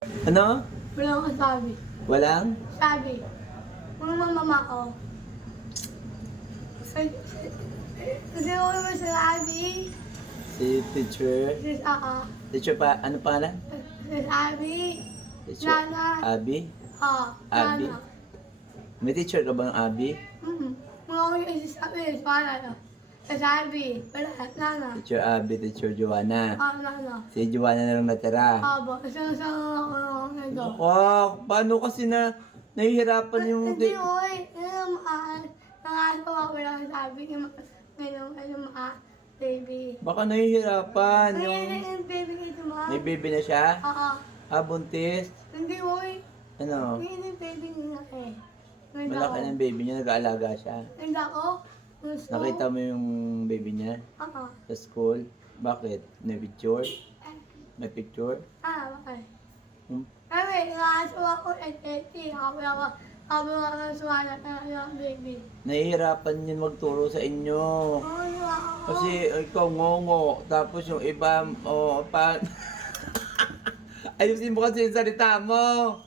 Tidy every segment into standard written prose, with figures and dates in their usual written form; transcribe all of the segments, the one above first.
Ano? Wala akong sabi. Walang? Sabi. Mga mama ko. Kasi ako naman sinabi. Si teacher? Sis ako. Teacher pa, ano pangalan? Sis Abby. Teacher? Nana. Abby? Oo. Abby? Nana. May teacher ka bang Abby? Mga ako yung isasabi. Pangalan. Sis Abby. Wala. Nana. Teacher Abby, teacher Joanna. Nana. Si Joanna na lang natira. Abo. Isang ako ng ito. Paano kasi nahihirapan yung... Hindi, oy. Nangaso ako lang sabi. Ngayon, baby. Baka nahihirapan yung... Yung baby ito, ma. May baby na siya? Oo. Buntis? Hindi, oy. Ano? Hindi yung baby niya eh. Malaki ng baby niya, nag-aalaga siya. Hindi ako. Gusto. Nakita mo yung baby niya Oo. sa school? Bakit? May picture? May picture? Okay. Hmm? Wait, nangaso ako at 80. Habang ako sumalat na yung baby. Nahihirapan yun magturo sa inyo. Oo, ako. Kasi ikaw ngongo, tapos yung iba, ayusin mo kasi yung salita mo.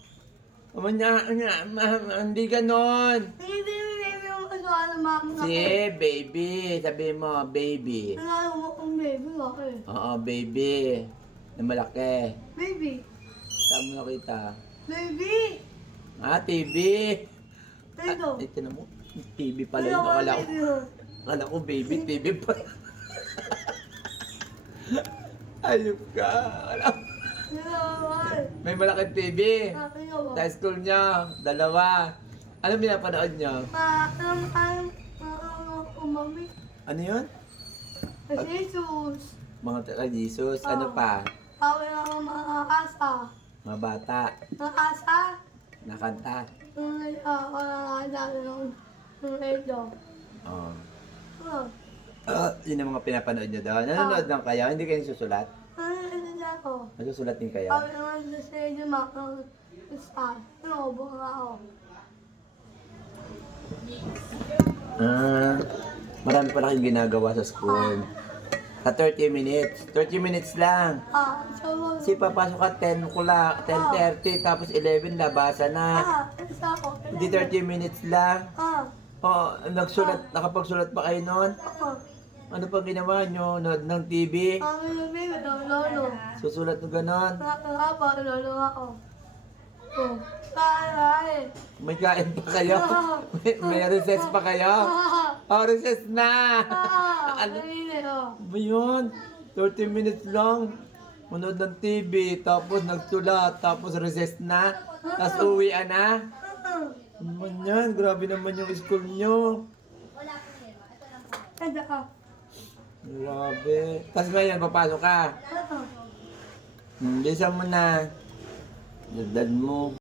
Hindi ganon. Hindi yung baby yung kasuha ng mama ko. Si baby, sabi mo, baby. Nangaso mo kung baby ako eh. Oo, baby. Na malaki. Baby. Saan mo nakita? Baby. TV. Dito. Ito na mo. TV pala yun. Akala ko baby, TV pa. Ayok ka. May malaking TV. Sa school niya, dalawa. Ano pinapanood niyo? Umami. Ano yun? Jesus. Mga taga Jesus. Ano pa? Tawag ako mga asa. Mga bata. Mga asa. Nakanta. Ng ito. Oh. Oh. Yun ang mga pinapanood niyo doon. Nanonood lang kayo? Hindi kayo susulat? Ano ako? Masusulat din kayo? Tawag naman sa inyo mga isa. Ano, bunga ako. Marami pala kayong ginagawa sa school. Sa 30 minutes. 30 minutes lang. So, Kasi papasok ka 10 o'clock, 10:30, tapos 11, labasa na. isa ako. Hindi 30 minutes lang. Nakapagsulat pa kayo noon? Ano pa ginawa nyo? Nood ng TV? Yung baby, lolo. Susulat nyo ganon? Nakakapa, lolo ako. Kaya. May kain pa kayo? May recess pa kayo? Recess na! Ano ba yun? 30 minutes lang. Manood ng TV, tapos nagsulat, tapos recess na, tapos uwian na. Ano naman yan? Grabe naman yung school nyo. Kada ka. Grabe. Tapos ngayon, papasok ka. Bilisan mo na. Dagdag mo.